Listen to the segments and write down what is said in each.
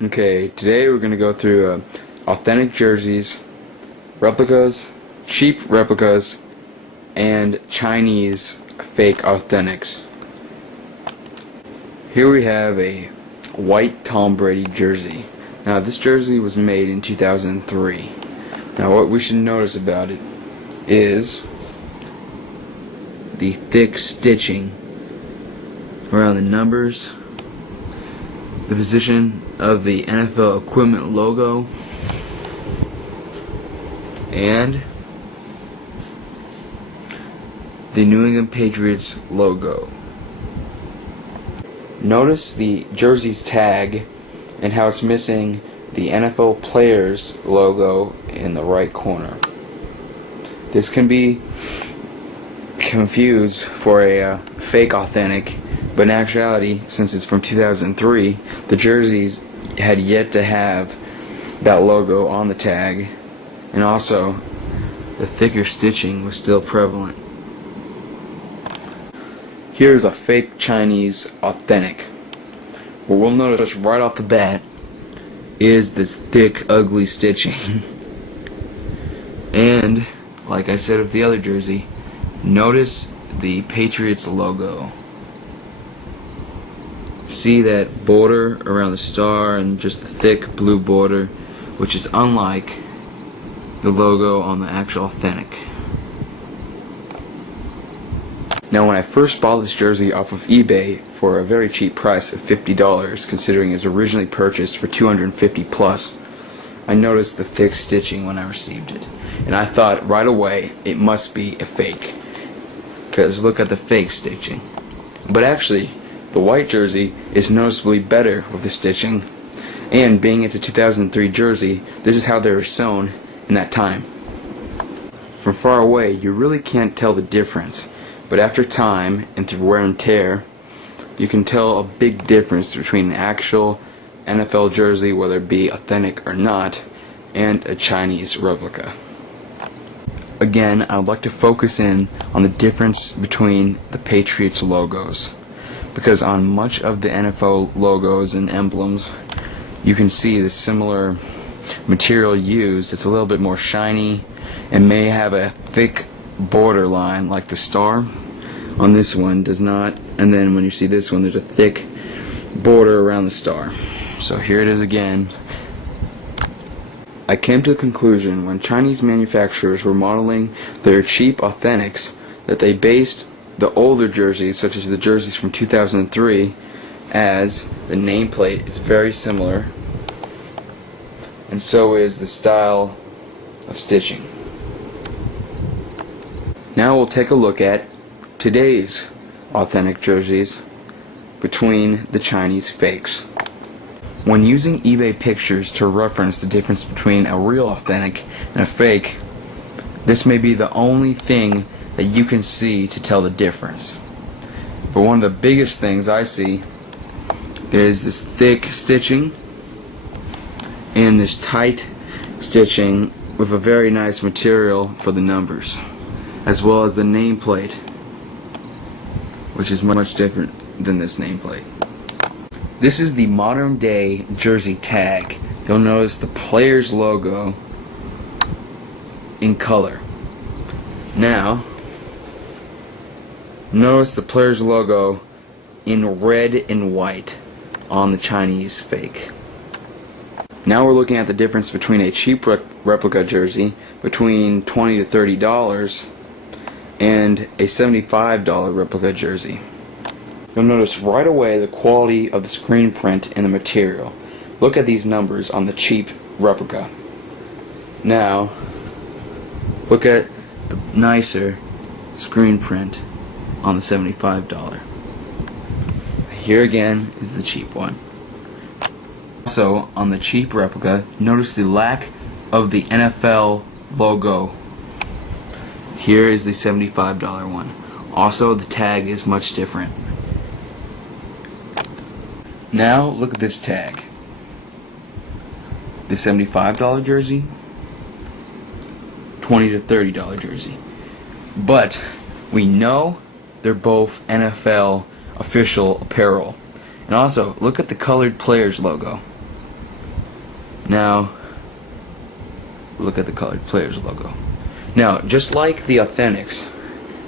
Okay, today we're going to go through authentic jerseys, replicas, cheap replicas, and Chinese fake authentics. Here we have a white Tom Brady jersey. Now this jersey was made in 2003. Now what we should notice about it is the thick stitching around the numbers, the position of the NFL equipment logo, and the New England Patriots logo. Notice the jersey's tag and how it's missing the NFL players logo in the right corner. This can be confused for a fake authentic, but in actuality, since it's from 2003, the jerseys had yet to have that logo on the tag, and also the thicker stitching was still prevalent. Here's a fake Chinese authentic. What we'll notice right off the bat is this thick, ugly stitching. And, like I said with the other jersey, notice the Patriots logo. See that border around the star and just the thick blue border, which is unlike the logo on the actual authentic. Now when I first bought this jersey off of eBay for a very cheap price of $50, considering it was originally purchased for $250 plus, I noticed the thick stitching when I received it. And I thought right away it must be a fake, because look at the fake stitching. But actually, the white jersey is noticeably better with the stitching, and being it's a 2003 jersey, this is how they were sewn in that time. From far away, you really can't tell the difference, but after time and through wear and tear, you can tell a big difference between an actual NFL jersey, whether it be authentic or not, and a Chinese replica. Again, I would like to focus in on the difference between the Patriots logos, because on much of the NFL logos and emblems, you can see the similar material used. It's a little bit more shiny and may have a thick border line like the star. On this one does not, and then when you see this one, there's a thick border around the star. So here it is again. I came to the conclusion when Chinese manufacturers were modeling their cheap authentics that they based the older jerseys, such as the jerseys from 2003, as the nameplate is very similar, and so is the style of stitching. Now we'll take a look at today's authentic jerseys between the Chinese fakes. When using eBay pictures to reference the difference between a real authentic and a fake, this may be the only thing that you can see to tell the difference. But one of the biggest things I see is this thick stitching and this tight stitching with a very nice material for the numbers, as well as the nameplate, which is much different than this nameplate. This is the modern day jersey tag. You'll notice the player's logo in color. Now, notice the player's logo in red and white on the Chinese fake. Now we're looking at the difference between a cheap replica jersey between $20 to $30 and a $75 replica jersey. You'll notice right away the quality of the screen print and the material. Look at these numbers on the cheap replica. Now, look at the nicer screen print on the $75. Here again is the cheap one. Also, on the cheap replica, notice the lack of the NFL logo. Here is the $75 one. Also, the tag is much different. Now, look at this tag. The $75 jersey, $20 to $30 jersey. But we know they're both NFL official apparel. And also, look at the colored players logo. Now, look at the colored players logo. Now, just like the Authentics,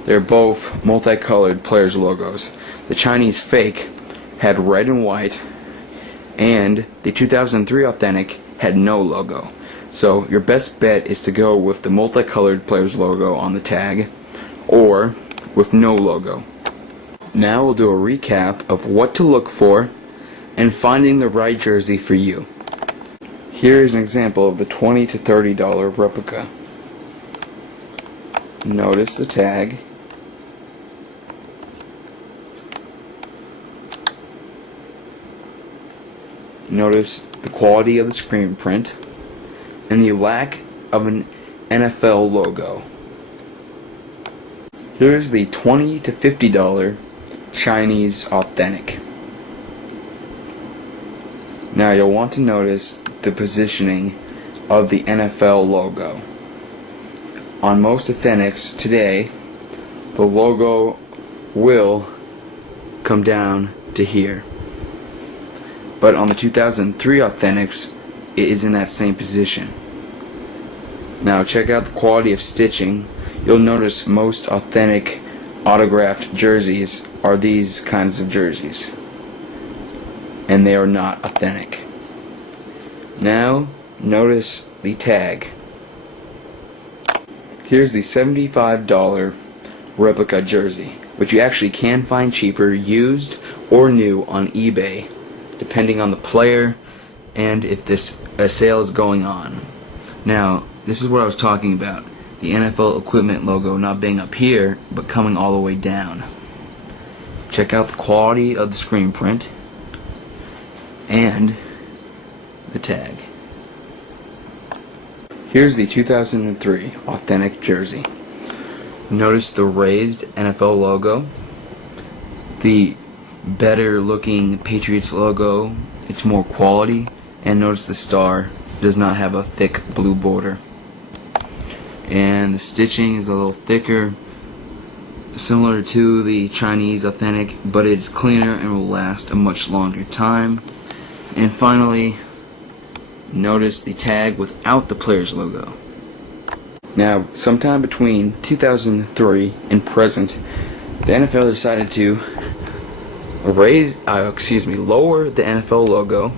they're both multicolored players logos. The Chinese fake had red and white, and the 2003 Authentic had no logo. So your best bet is to go with the multicolored players logo on the tag, or with no logo. Now we'll do a recap of what to look for and finding the right jersey for you. Here is an example of the $20 to $30 replica. Notice the tag. Notice the quality of the screen print and the lack of an NFL logo. Here's the $20 to $50 Chinese Authentic. Now you'll want to notice the positioning of the NFL logo. On most Authentics today, the logo will come down to here. But on the 2003 Authentics, it is in that same position. Now check out the quality of stitching. You'll notice most authentic autographed jerseys are these kinds of jerseys, and they are not authentic. Now notice the tag. Here's the $75 replica jersey, which you actually can find cheaper used or new on eBay, depending on the player and if a sale is going on. Now, this is what I was talking about. The NFL equipment logo not being up here, but coming all the way down. Check out the quality of the screen print and the tag. Here's the 2003 Authentic jersey. Notice the raised NFL logo, the better looking Patriots logo, it's more quality, and notice the star does not have a thick blue border. And the stitching is a little thicker, similar to the Chinese Authentic, but it's cleaner and will last a much longer time. And finally, notice the tag without the player's logo. Now, sometime between 2003 and present, the NFL decided to lower the NFL logo,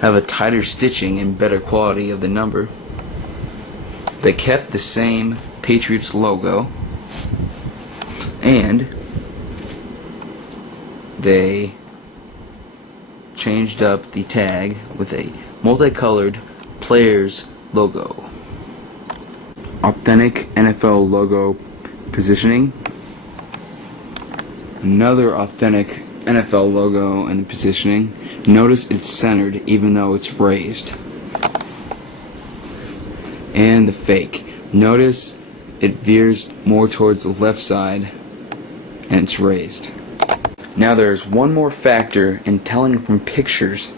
have a tighter stitching and better quality of the number. They kept the same Patriots logo, and they changed up the tag with a multicolored players logo. Authentic NFL logo positioning. Another authentic NFL logo and positioning. Notice it's centered even though it's raised. And the fake. Notice it veers more towards the left side and it's raised. Now there's one more factor in telling from pictures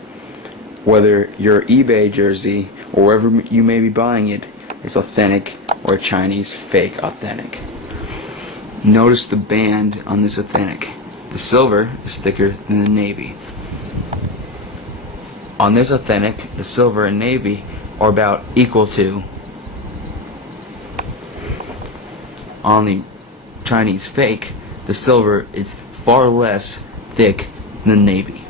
whether your eBay jersey or wherever you may be buying it is authentic or Chinese fake authentic. Notice the band on this authentic. The silver is thicker than the navy. On this authentic, the silver and navy are about equal to. On the Chinese fake, the silver is far less thick than the navy.